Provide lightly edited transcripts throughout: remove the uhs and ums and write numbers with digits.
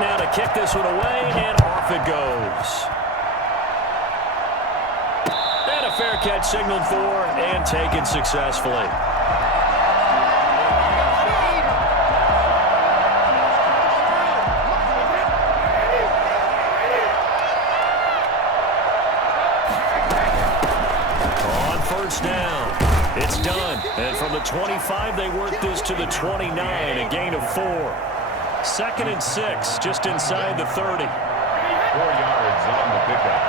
now to kick this one away, and off it goes. And a fair catch signaled for and taken successfully. On first down, it's done. And from the 25, they work this to the 29, a gain of 4. 2nd and 6, just inside the 30. 4 yards on the pickup.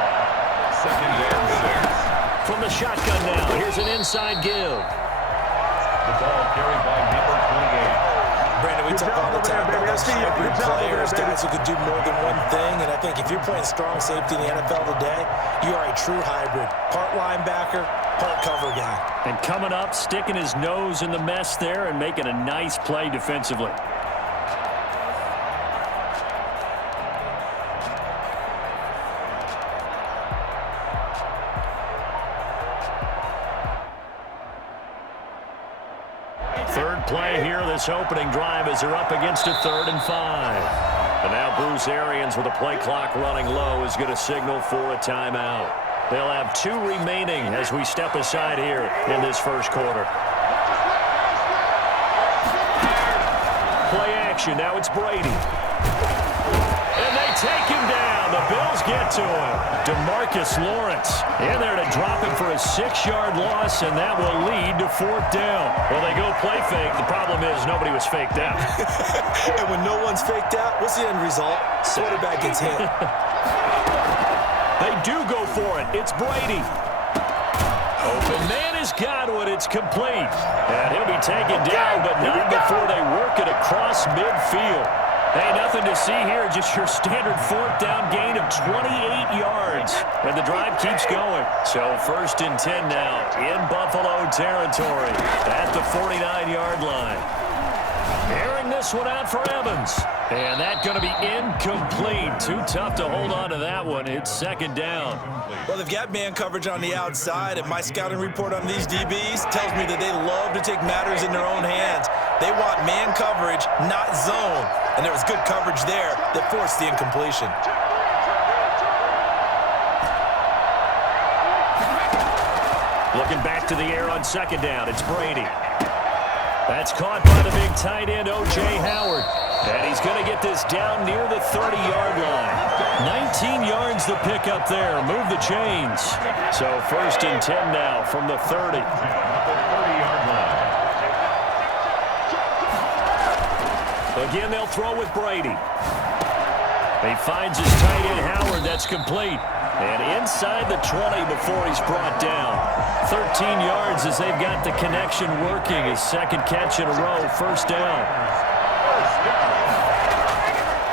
2nd and 6. From the shotgun now, here's an inside give. The ball carried by number 28. Brandon, we talk all the time about those hybrid players, guys who could do more than one thing. And I think if you're playing strong safety in the NFL today, you are a true hybrid. Part linebacker, part cover guy. And coming up, sticking his nose in the mess there and making a nice play defensively. Third play here, this opening drive as they're up against a 3rd and 5. And now Bruce Arians with a play clock running low is going to signal for a timeout. They'll have 2 remaining as we step aside here in this first quarter. Play action, now it's Brady. And they take him down. The Bills get to him. DeMarcus Lawrence in there to drop him for a 6-yard loss, and that will lead to 4th down. Well, they go play fake. The problem is nobody was faked out. And when no one's faked out, what's the end result? Quarterback gets hit. They do go for it. It's Brady. Open man is Godwin. It's complete. And he'll be taken down, but not before they work it across midfield. Hey, nothing to see here, just your standard 4th down gain of 28 yards. And the drive keeps going. So 1st and 10 now in Buffalo territory at the 49-yard line. Airing this one out for Evans. And that's going to be incomplete. Too tough to hold on to that one. It's 2nd down. Well, they've got man coverage on the outside, and my scouting report on these DBs tells me that they love to take matters in their own hands. They want man coverage, not zone. And there was good coverage there that forced the incompletion. Looking back to the air on 2nd down, it's Brady. That's caught by the big tight end, O.J. Howard. And he's going to get this down near the 30-yard line. 19 yards the pickup there. Move the chains. So 1st and 10 now from the 30. The 30-yard line. Again, they'll throw with Brady. He finds his tight end, Howard. That's complete. And inside the 20 before he's brought down. 13 yards as they've got the connection working. His 2nd catch in a row. 1st down.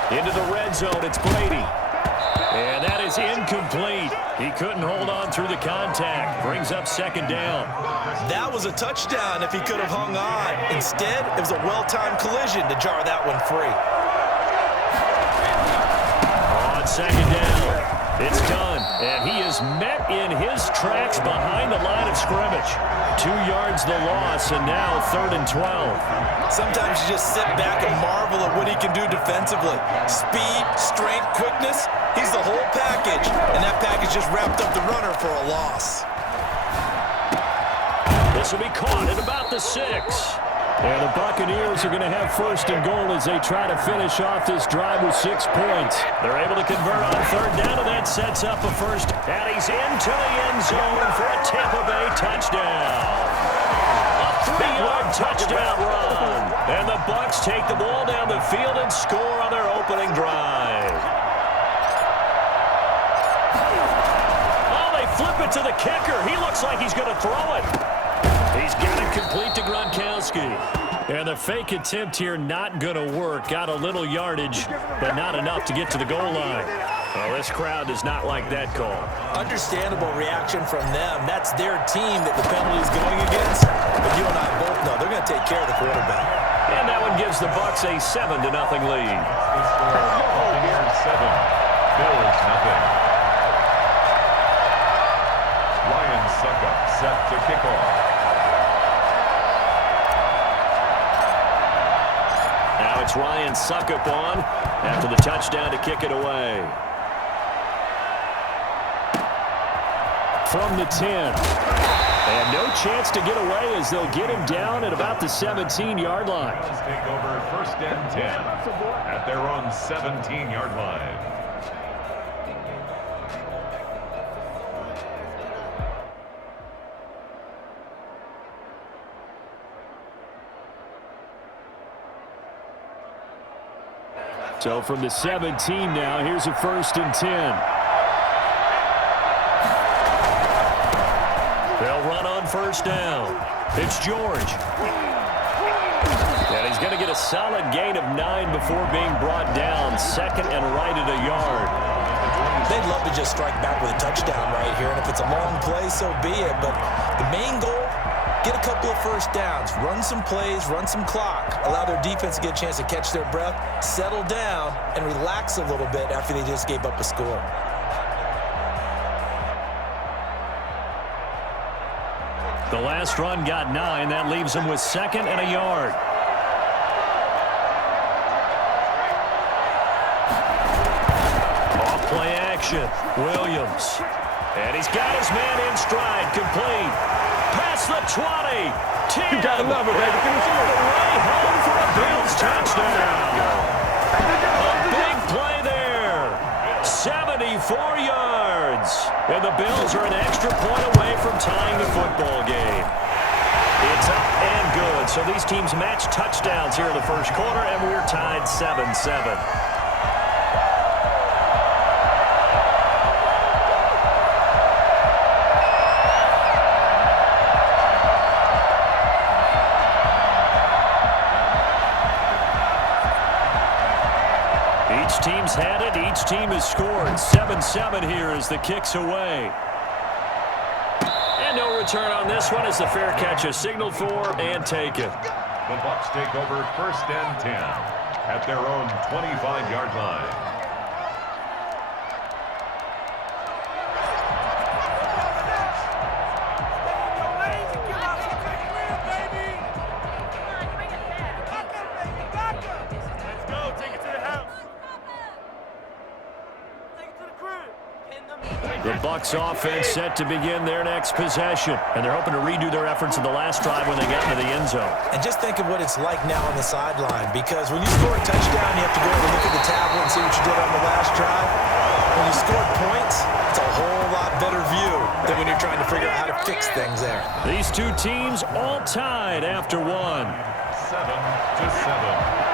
Into the red zone, it's Brady. And that is incomplete. He couldn't hold on through the contact. Brings up 2nd down. That was a touchdown if he could have hung on. Instead, it was a well-timed collision to jar that one free. On 2nd down, it's done. And he is met in his tracks behind the line of scrimmage. 2 yards the loss, and now 3rd and 12. Sometimes you just sit back and marvel at what he can do defensively. Speed, strength, quickness, he's the whole package. And that package just wrapped up the runner for a loss. This will be caught at about the 6. And the Buccaneers are going to have 1st and goal as they try to finish off this drive with 6 points. They're able to convert on 3rd down, and that sets up a 1st. And he's into the end zone for a Tampa Bay touchdown. A 3-yard touchdown run. And the Bucs take the ball down the field and score on their opening drive. Oh, they flip it to the kicker. He looks like he's going to throw it. He's got it complete to Gronkowski. And the fake attempt here not going to work. Got a little yardage, but not enough to get to the goal line. Well, this crowd does not like that call. Understandable reaction from them. That's their team that the penalty is going against. But you and I both know they're going to take care of the quarterback. And that one gives the Bucs a 7-0 lead. Buccaneers 7, Bills nothing. Ryan Suckup set to kick off. It's Ryan Suckup on after the touchdown to kick it away. From the 10. And no chance to get away as they'll get him down at about the 17-yard line. Let's take over 1st and 10 at their own 17-yard line. So from the 17 now, here's a 1st and 10. They'll run on 1st down. It's George. And he's going to get a solid gain of 9 before being brought down. 2nd and right at a yard. They'd love to just strike back with a touchdown right here, and if it's a long play, so be it. But the main goal, get a couple of 1st downs, run some plays, run some clock, allow their defense to get a chance to catch their breath, settle down, and relax a little bit after they just gave up a score. The last run got 9. That leaves them with 2nd and a yard. Off play action. Williams. And he's got his man in stride. Complete. Past the 20. 10. You gotta love it, baby. All the way home for a Bills touchdown. A big play there. 74 yards. And the Bills are an extra point away from tying the football game. It's up and good. So these teams match touchdowns here in the 1st quarter, and we're tied 7-7. Each team's had it. Each team has scored. 7-7 here as the kick's away. And no return on this one as the fair catch is signaled for and taken. The Bucs take over 1st and 10 at their own 25-yard line. The Bucs offense set to begin their next possession, and they're hoping to redo their efforts in the last drive when they got into the end zone. And just think of what it's like now on the sideline, because when you score a touchdown, you have to go over and look at the tablet and see what you did on the last drive. When you scored points, it's a whole lot better view than when you're trying to figure out how to fix things there. These two teams all tied after one. 7-7.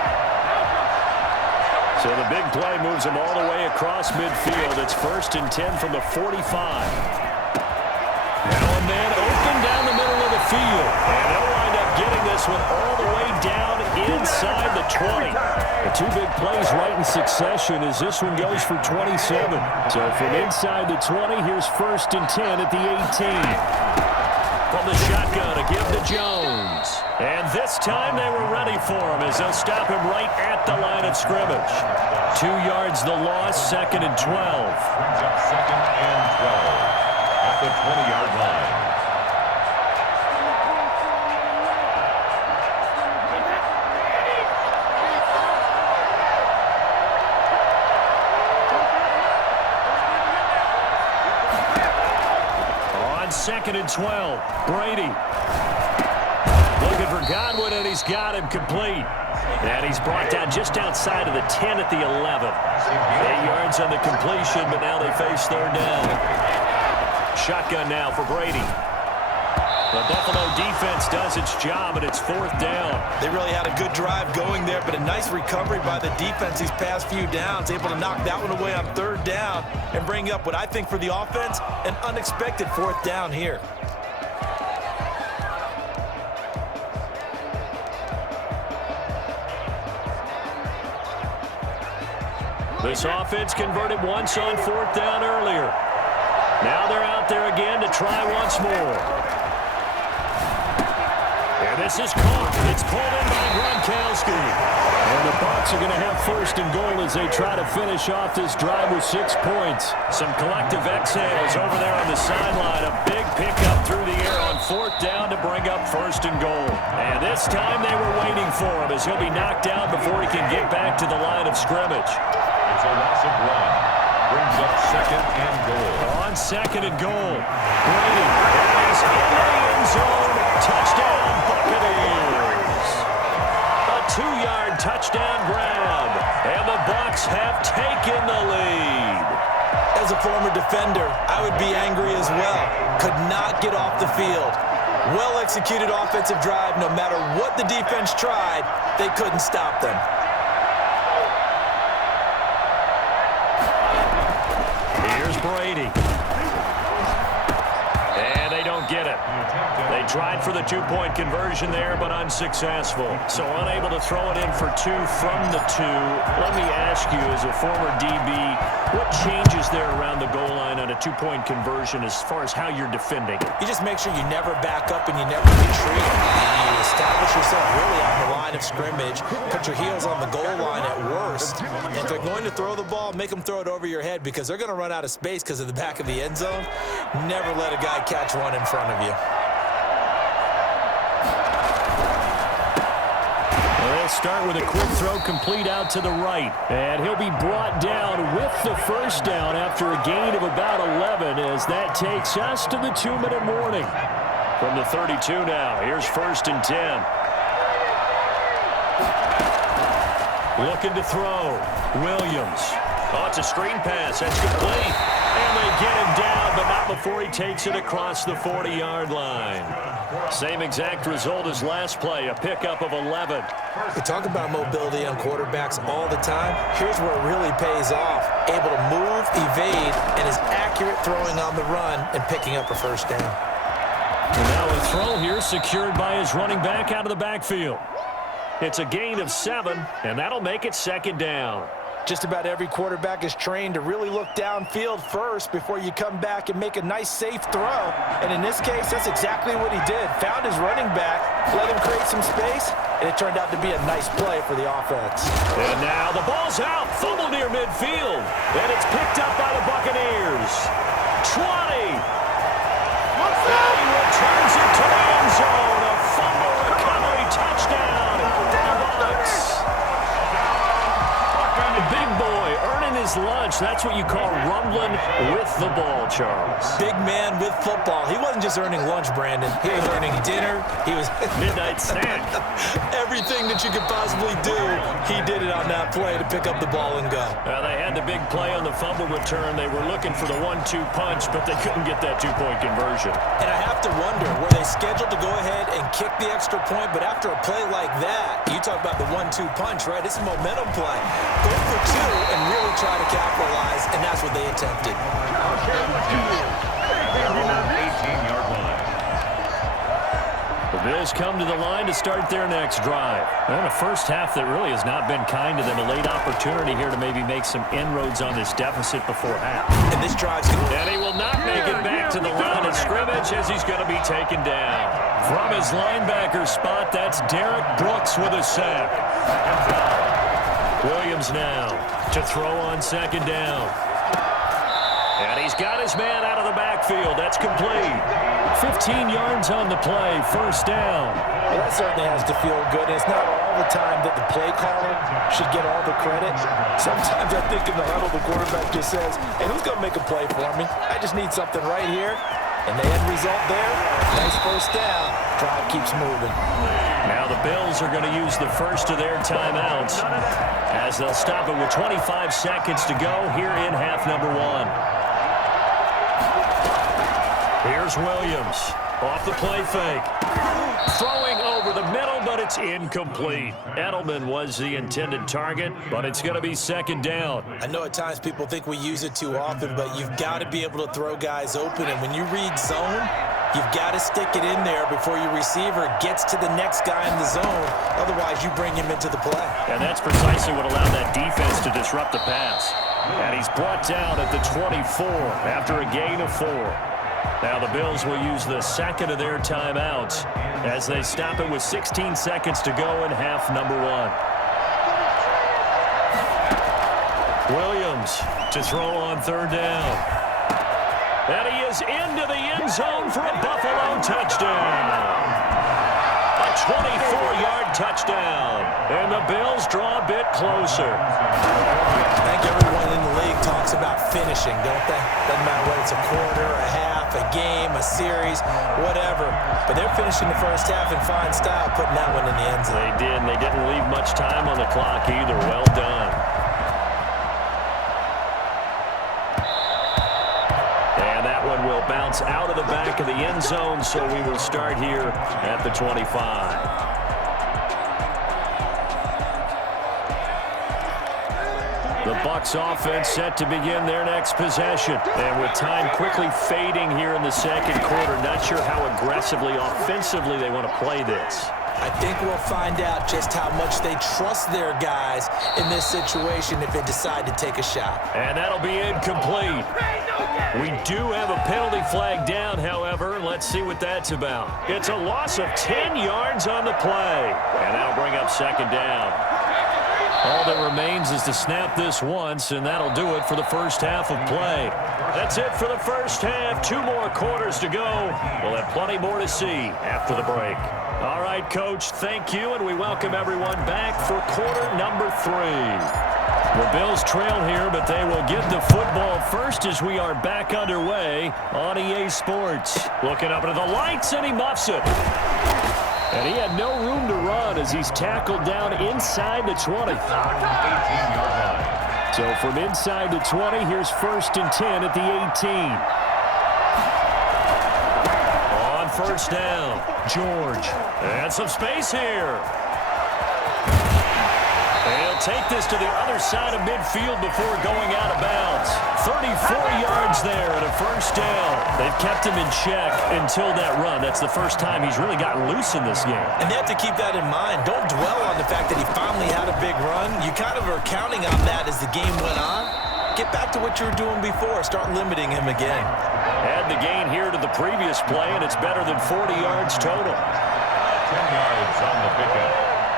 So the big play moves them all the way across midfield. It's 1st and 10 from the 45. Now a man open down the middle of the field. And they'll wind up getting this one all the way down inside the 20. The two big plays right in succession as this one goes for 27. So from inside the 20, here's 1st and 10 at the 18. From the shotgun, a give to Jones. And this time they were ready for him as they'll stop him right at the line of scrimmage. 2 yards the loss, 2nd and 12. Brings up 2nd and 12 at the 20-yard line. On 2nd and 12, Brady. Looking for Godwin, and he's got him complete. And he's brought down just outside of the 10 at the 11. 8 yards on the completion, but now they face 3rd down. Shotgun now for Brady. The Buffalo defense does its job, and it's 4th down. They really had a good drive going there, but a nice recovery by the defense these past few downs, able to knock that one away on 3rd down and bring up what I think for the offense, an unexpected 4th down here. This offense converted once on 4th down earlier. Now they're out there again to try once more. And this is caught. It's pulled in by Gronkowski. And the Bucs are going to have 1st and goal as they try to finish off this drive with 6 points. Some collective exhales over there on the sideline. A big pickup through the air on 4th down to bring up 1st and goal. And this time they were waiting for him as he'll be knocked down before he can get back to the line of scrimmage. It's a loss of 1. Brings up 2nd and goal. On 2nd and goal, Brady is in the end zone. Touchdown, Buccaneers. A 2-yard touchdown grab, and the Bucs have taken the lead. As a former defender, I would be angry as well. Could not get off the field. Well-executed offensive drive. No matter what the defense tried, they couldn't stop them. Here's Brady. And they don't get it. They tried for the 2-point conversion there, but unsuccessful. So unable to throw it in for 2 from the 2. Let me ask you, as a former DB, what changes there around the goal line on a 2-point conversion as far as how you're defending it? You just make sure you never back up and you never retreat. You establish yourself really on the line of scrimmage. Put your heels on the goal line at worst. And if they're going to throw the ball, make them throw it over your head because they're going to run out of space because of the back of the end zone. Never let a guy catch one in front of you. They'll start with a quick throw complete out to the right. And he'll be brought down with the first down after a gain of about 11 as that takes us to the 2-minute warning. From the 32 now, here's 1st and 10. Looking to throw. Williams. Oh, it's a screen pass. That's complete. And they get him down, but not before he takes it across the 40-yard line. Same exact result as last play, a pickup of 11. We talk about mobility on quarterbacks all the time. Here's where it really pays off. Able to move, evade, and is accurate throwing on the run and picking up a first down. And now a throw here secured by his running back out of the backfield. It's a gain of 7, and that'll make it 2nd down. Just about every quarterback is trained to really look downfield first before you come back and make a nice, safe throw. And in this case, that's exactly what he did. Found his running back, let him create some space, and it turned out to be a nice play for the offense. And now the ball's out, fumble near midfield, and it's picked up by the Buccaneers. 20. And he returns it to the end zone. A fumble recovery touchdown. Bucs. Big boy earning his lunch. That's what you call rumbling with the ball, Charles. Big man with football. He wasn't just earning lunch, Brandon. He was earning dinner. He was midnight snack. Everything that you could possibly do, he did it on that play to pick up the ball and go. They had the big play on the fumble return. They were looking for the 1-2 punch, but they couldn't get that 2-point conversion. And I have to wonder, were they scheduled to go ahead and kick the extra point? But after a play like that, you talk about the 1-2 punch, right? It's a momentum play. Go for 2 and really try to capitalize, and that's what they attempted. 18-yard line. The Bills come to the line to start their next drive. And a first half that really has not been kind to them. A late opportunity here to maybe make some inroads on this deficit before half. And this drive's going to... And he will not make it back to the line of scrimmage as he's going to be taken down. From his linebacker spot, that's Derek Brooks with a sack. Williams now to throw on 2nd down. And he's got his man out of the backfield. That's complete. 15 yards on the play, 1st down. Well, that certainly has to feel good. It's not all the time that the play caller should get all the credit. Sometimes I think in the huddle, the quarterback just says, hey, who's going to make a play for me? I just need something right here. And the end result there, nice 1st down. Drive keeps moving. Now the Bills are going to use the first of their timeouts as they'll stop it with 25 seconds to go here in half number 1. Here's Williams off the play fake. Throwing over the middle, but it's incomplete. Edelman was the intended target, but it's going to be 2nd down. I know at times people think we use it too often, but you've got to be able to throw guys open. And when you read zone, you've got to stick it in there before your receiver gets to the next guy in the zone. Otherwise, you bring him into the play. And that's precisely what allowed that defense to disrupt the pass. And he's brought down at the 24 after a gain of 4. Now the Bills will use the 2nd of their timeouts as they stop it with 16 seconds to go in half number 1. Williams to throw on 3rd down. And he is into the end zone for a Buffalo touchdown. A 24-yard touchdown. And the Bills draw a bit closer. I think everyone in the league talks about finishing, don't they? Doesn't matter whether it's a quarter, a half, a game, a series, whatever. But they're finishing the first half in fine style, putting that one in the end zone. They did, and they didn't leave much time on the clock either. Well done. And that one will bounce out of the back of the end zone, so we will start here at the 25. The Bucs offense set to begin their next possession. And with time quickly fading here in the second quarter, not sure how aggressively, offensively they want to play this. I think we'll find out just how much they trust their guys in this situation if they decide to take a shot. And that'll be incomplete. We do have a penalty flag down, however. Let's see what that's about. It's a loss of 10 yards on the play. And that'll bring up second down. All that remains is to snap this once, and that'll do it for the first half of play. That's it for the first half. 2 more quarters to go. We'll have plenty more to see after the break. All right, Coach, thank you, and we welcome everyone back for quarter number 3. The Bills trail here, but they will get the football first as we are back underway on EA Sports. Looking up into the lights, and he muffs it. And he had no room to run as he's tackled down inside the 20. So from inside the 20, here's 1st and 10 at the 18. On first down, George. And some space here. He'll take this to the other side of midfield before going out of bounds. 34 yards there and a first down. They've kept him in check until that run. That's the first time he's really gotten loose in this game. And they have to keep that in mind. Don't dwell on the fact that he finally had a big run. You kind of are counting on that as the game went on. Get back to what you were doing before. Start limiting him again. Add the gain here to the previous play, and it's better than 40 yards total. 10 yards on the pickup.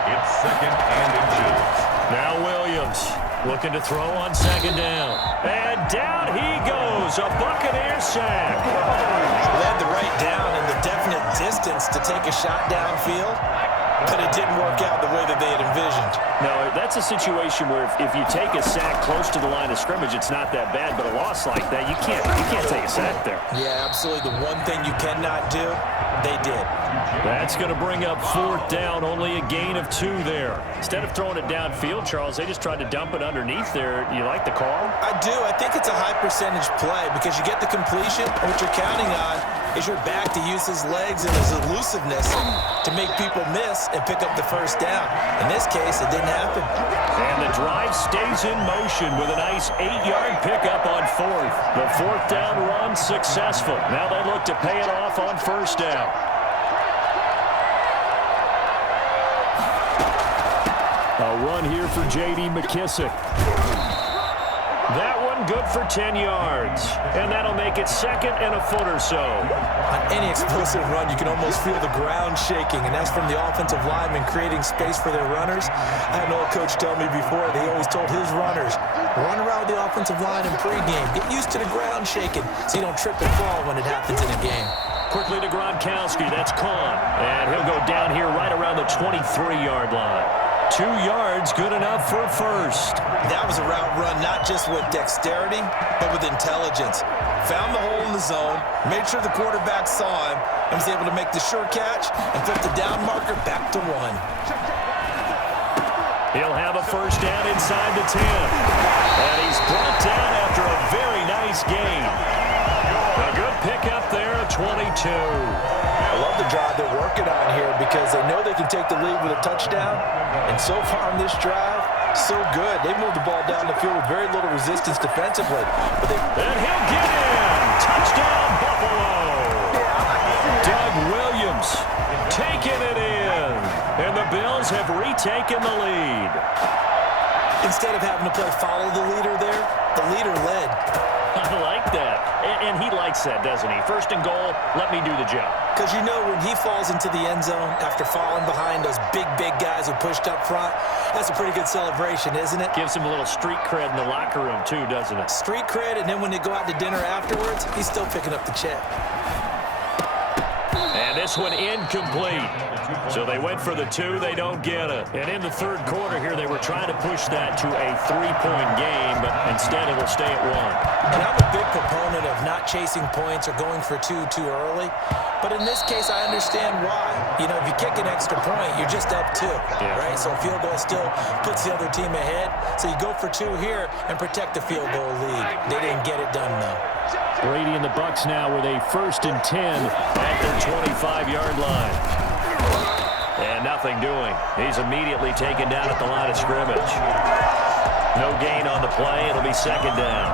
It's second and inches. Now Williams looking to throw on second down. And down he goes. A Buccaneer sack. They had the right down and the definite distance to take a shot downfield, but it didn't work out the way that they had envisioned. No, that's a situation where if you take a sack close to the line of scrimmage, it's not that bad. But a loss like that, you can't take a sack there. Yeah, absolutely. The one thing you cannot do, they did. That's going to bring up 4th down, only a gain of 2 there. Instead of throwing it downfield, Charles, they just tried to dump it underneath there. You like the call? I do. I think it's a high percentage play because you get the completion, and what you're counting on is your back to use his legs and his elusiveness to make people miss and pick up the first down. In this case, it didn't happen. And the drive stays in motion with a nice 8-yard pickup on 4th. The 4th down run successful. Now they look to pay it off on first down. A run here for J.D. McKissick. That one good for 10 yards. And that'll make it second and a foot or so. On any explosive run, you can almost feel the ground shaking, and that's from the offensive linemen creating space for their runners. I had an old coach tell me before, they always told his runners, run around the offensive line in pregame. Get used to the ground shaking so you don't trip and fall when it happens in a game. Quickly to Gronkowski. That's Kahn. And he'll go down here right around the 23-yard line. 2 yards, good enough for a first. That was a route run not just with dexterity, but with intelligence. Found the hole in the zone, made sure the quarterback saw him, and was able to make the sure catch and flip the down marker back to 1. He'll have a first down inside the 10. And he's brought down after a very nice gain. A good pickup there, a 22. I love the drive they're working on here because they know they can take the lead with a touchdown. And so far on this drive, so good. They moved the ball down the field with very little resistance defensively. And he'll get in. Touchdown, Buffalo. Doug Williams taking it in. And the Bills have retaken the lead. Instead of having to play follow the leader there, the leader led. I like that. And he likes that, doesn't he? First and goal, let me do the job. Because you know when he falls into the end zone after falling behind those big guys who pushed up front, that's a pretty good celebration, isn't it? Gives him a little street cred in the locker room, too, doesn't it? Street cred, and then when they go out to dinner afterwards, he's still picking up the check. And this one incomplete. So they went for the 2. They don't get it. And in the third quarter here, they were trying to push that to a 3-point game, but instead it'll stay at 1. And I'm a big proponent of not chasing points or going for 2 too early. But in this case, I understand why. You know, if you kick an extra point, you're just up 2, right? So a field goal still puts the other team ahead. So you go for 2 here and protect the field goal lead. They didn't get it done, though. Brady and the Bucs now with a 1st and 10 at their 25-yard line. And nothing doing. He's immediately taken down at the line of scrimmage. No gain on the play. It'll be 2nd down.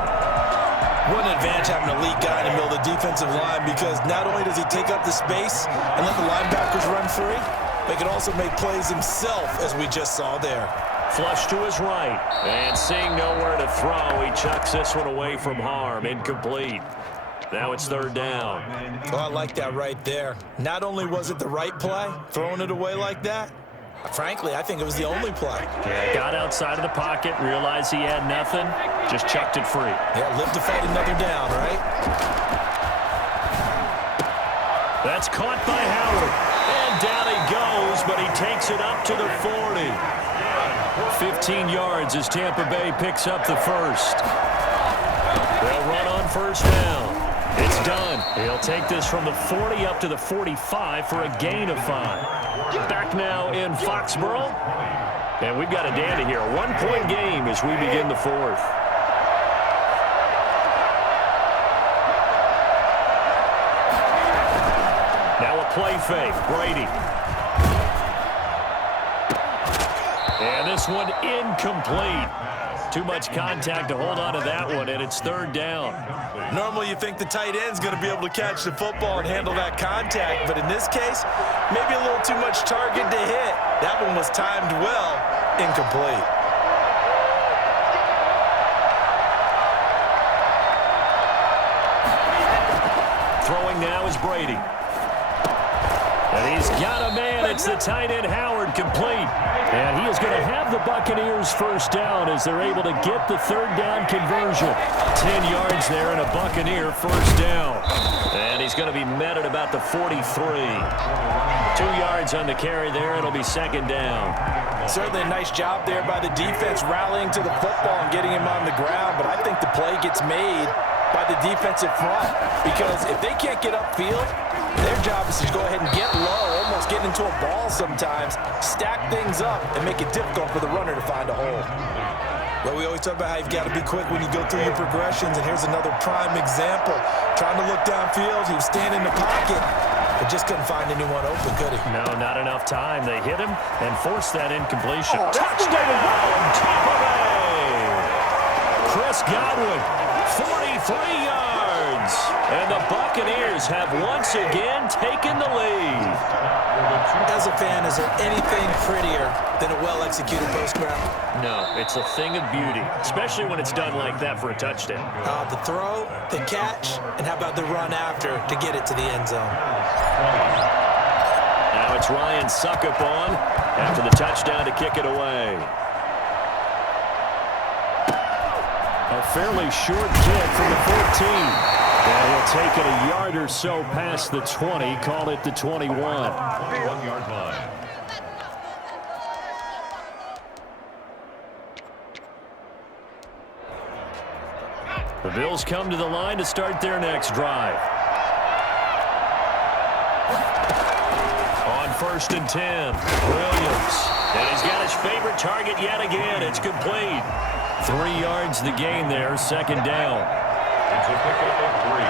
What an advantage having an elite guy in the middle of the defensive line, because not only does he take up the space and let the linebackers run free, but he can also make plays himself, as we just saw there. Flush to his right, and seeing nowhere to throw, he chucks this one away from harm. Incomplete. Now it's 3rd down. Oh, I like that right there. Not only was it the right play, throwing it away like that, frankly, I think it was the only play. Yeah, got outside of the pocket, realized he had nothing, just chucked it free. Yeah, live to fight another down, right? That's caught by Howard. And down he goes, but he takes it up to the 40. 15 yards as Tampa Bay picks up the 1st. They'll run on 1st down. It's done. He'll take this from the 40 up to the 45 for a gain of 5. Back now in Foxborough. And we've got a dandy here. A 1-point game as we begin the 4th. Now a play fake. Brady. And this one incomplete. Too much contact to hold on to that one, and it's 3rd down. Normally you think the tight end's going to be able to catch the football and handle that contact, but in this case, maybe a little too much target to hit. That one was timed well, incomplete. Throwing now is Brady. And he's got a man. It's the tight end Howard, complete. And he is going to have the Buccaneers 1st down as they're able to get the 3rd down conversion. 10 yards there and a Buccaneer 1st down. And he's going to be met at about the 43. 2 yards on the carry there. It'll be 2nd down. Certainly a nice job there by the defense rallying to the football and getting him on the ground, but I think the play gets made by the defensive front, because if they can't get upfield, their job is to go ahead and get low, almost get into a ball sometimes, stack things up, and make it difficult for the runner to find a hole. Well, we always talk about how you've got to be quick when you go through your progressions, and here's another prime example. Trying to look downfield, he was standing in the pocket, but just couldn't find anyone open, could he? No, not enough time. They hit him and forced that incompletion. Touchdown, Tampa Bay! Chris Godwin, 43 yards. And the Buccaneers have once again taken the lead. As a fan, is there anything prettier than a well-executed post grab? No, it's a thing of beauty, especially when it's done like that for a touchdown. The throw, the catch, and how about the run after to get it to the end zone? Now it's Ryan Suckup on after the touchdown to kick it away. A fairly short kick from the 14. And he'll take it a yard or so past the 20, call it the 21. 1-yard line. The Bills come to the line to start their next drive. On 1st and 10, Williams. And he's got his favorite target yet again. It's complete. 3 yards the gain there, 2nd down. It's a pickup of 3.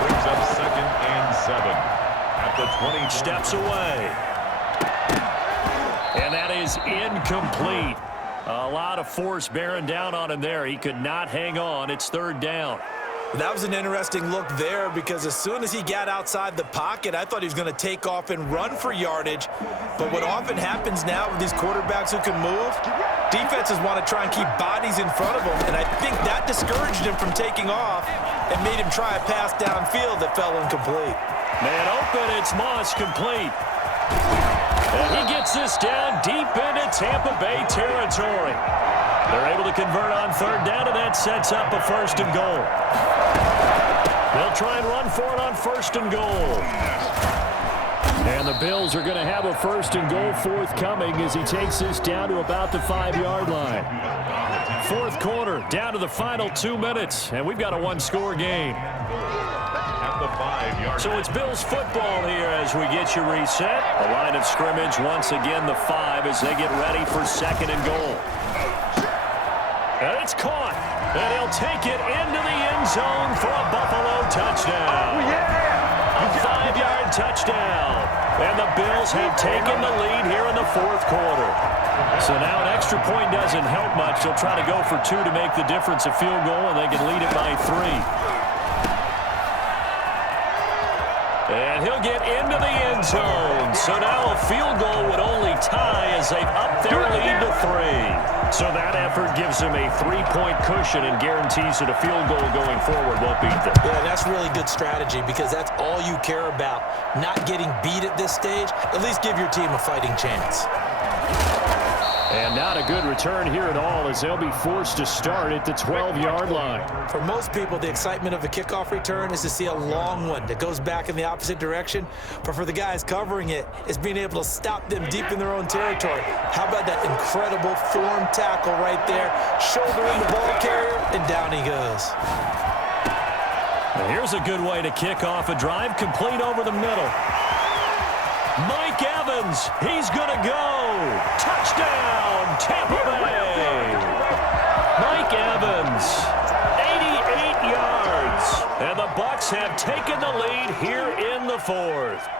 Brings up 2nd and 7. At the 20. Steps away. And that is incomplete. A lot of force bearing down on him there. He could not hang on. It's 3rd down. That was an interesting look there, because as soon as he got outside the pocket, I thought he was going to take off and run for yardage. But what often happens now with these quarterbacks who can move, defenses want to try and keep bodies in front of them, and I think that discouraged him from taking off and made him try a pass downfield that fell incomplete. Man open, it's Moss, complete. And he gets this down deep into Tampa Bay territory. They're able to convert on 3rd down, and that sets up a 1st and goal. They'll try and run for it on 1st and goal. And the Bills are going to have a 1st and goal forthcoming as he takes this down to about the 5-yard line. 4th quarter, down to the final 2 minutes, and we've got a 1-score game. So it's Bills football here as we get you reset. The line of scrimmage once again the 5 as they get ready for 2nd and goal. And it's caught, and he'll take it into the end zone for a Buffalo touchdown. A 5-yard touchdown. And the Bills have taken the lead here in the 4th quarter. So now an extra point doesn't help much. They'll try to go for 2 to make the difference a field goal, and they can lead it by 3. And he'll get into the end zone. So now a field goal would only tie as they've upped their lead to 3. So that effort gives them a 3-point cushion and guarantees that a field goal going forward won't beat them. Yeah, that's really good strategy because that's all you care about. Not getting beat at this stage. At least give your team a fighting chance. And not a good return here at all as they'll be forced to start at the 12-yard line. For most people, the excitement of a kickoff return is to see a long one that goes back in the opposite direction. But for the guys covering it, it's being able to stop them deep in their own territory. How about that incredible form tackle right there? Shouldering the ball carrier, and down he goes. And here's a good way to kick off a drive, complete over the middle. Mike Evans, he's going to go. Touchdown, Tampa Bay. Mike Evans, 88 yards. And the Bucs have taken the lead here in the 4th.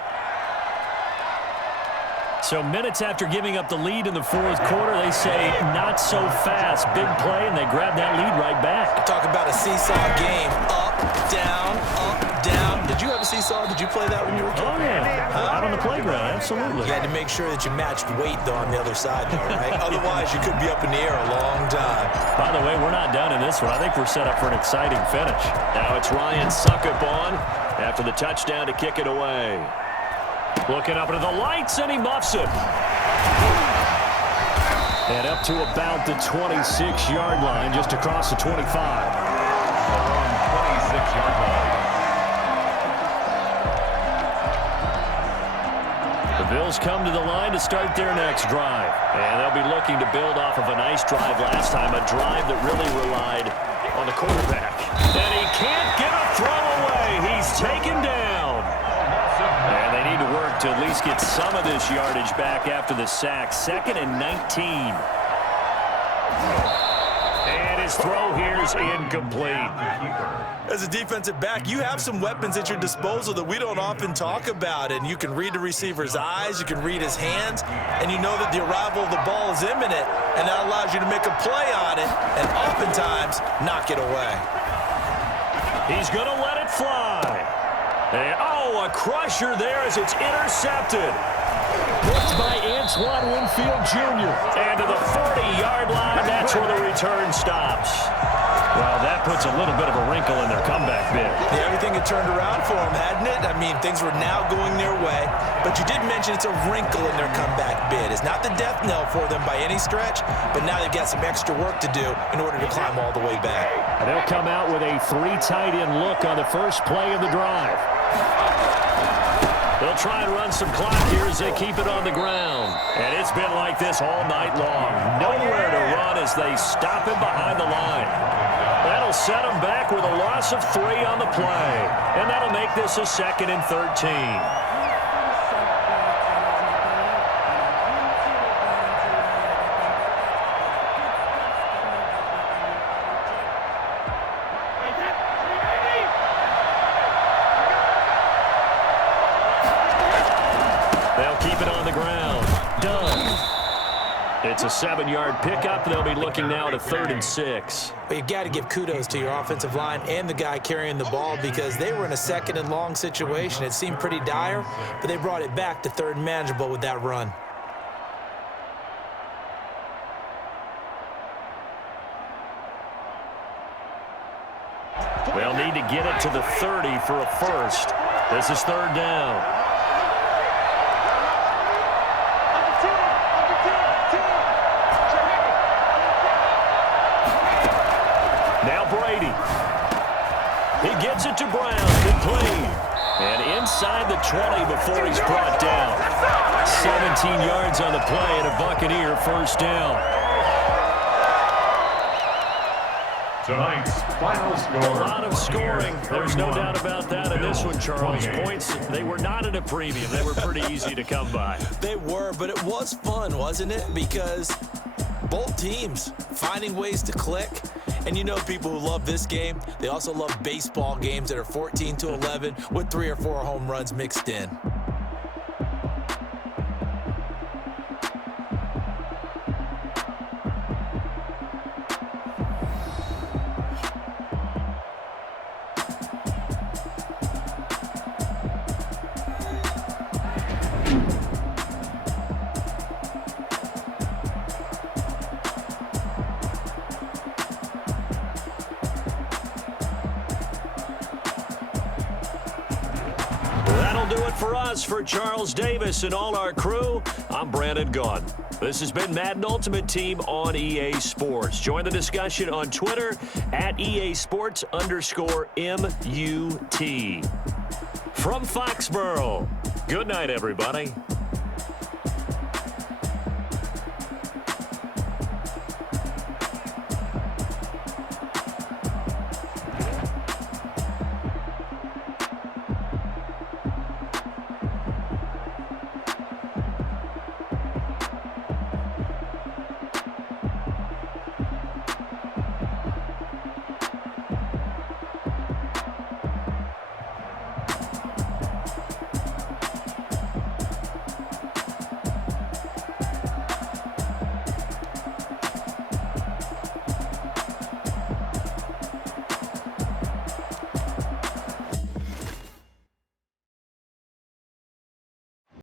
So minutes after giving up the lead in the 4th quarter, they say not so fast. Big play, and they grab that lead right back. Talk about a seesaw game. Up, down, up, down. Did you have a seesaw? Did you play that when you were a kid? Oh, yeah. Out on the playground, absolutely. You had to make sure that you matched weight, though, on the other side, though, right? Otherwise, you could be up in the air a long time. By the way, we're not done in this one. I think we're set up for an exciting finish. Now it's Ryan Suckup on after the touchdown to kick it away. Looking up into the lights, and he muffs it. And up to about the 26-yard line, just across the 25. 26-yard line. The Bills come to the line to start their next drive. And they'll be looking to build off of a nice drive last time, a drive that really relied on the quarterback. And he can't get a throw away. He's taken down. And they need to work to at least get some of this yardage back after the sack. 2nd and 19. And his throw here is incomplete. As a defensive back, you have some weapons at your disposal that we don't often talk about. And you can read the receiver's eyes, you can read his hands, and you know that the arrival of the ball is imminent, and that allows you to make a play on it and oftentimes knock it away. He's going to let it fly. And, a crusher there as it's intercepted. Blocked by Antoine Winfield Jr. And to the 40-yard line, that's where the return stops. Well, that puts a little bit of a wrinkle in their comeback bid. Yeah, everything had turned around for them, hadn't it? I mean, things were now going their way. But you did mention it's a wrinkle in their comeback bid. It's not the death knell for them by any stretch, but now they've got some extra work to do in order to climb all the way back. And they'll come out with a 3 tight end look on the first play of the drive. They'll try and run some clock here as they keep it on the ground. And it's been like this all night long. Nowhere to run as they stop him behind the line. That'll set them back with a loss of 3 on the play. And that'll make this a 2nd and 13. It's a 7-yard pickup. They'll be looking now at a 3rd and 6. But you've got to give kudos to your offensive line and the guy carrying the ball because they were in a 2nd and long situation. It seemed pretty dire, but they brought it back to 3rd and manageable with that run. They'll need to get it to the 30 for a first. This is 3rd down. Now Brady. He gets it to Brown. Complete. And inside the 20 before he's brought down. 17 yards on the play and a Buccaneer first down. Tonight's final score. A lot of scoring. There's no doubt about that in this one, Charles. Points, they were not at a premium. They were pretty easy to come by. They were, but it was fun, wasn't it? Because both teams finding ways to click. And you know people who love this game, they also love baseball games that are 14-11 with 3 or 4 home runs mixed in. For Charles Davis and all our crew, I'm Brandon Gaudin. This has been Madden Ultimate Team on EA Sports. Join the discussion on Twitter at EA Sports_MUT. From Foxborough, good night, everybody.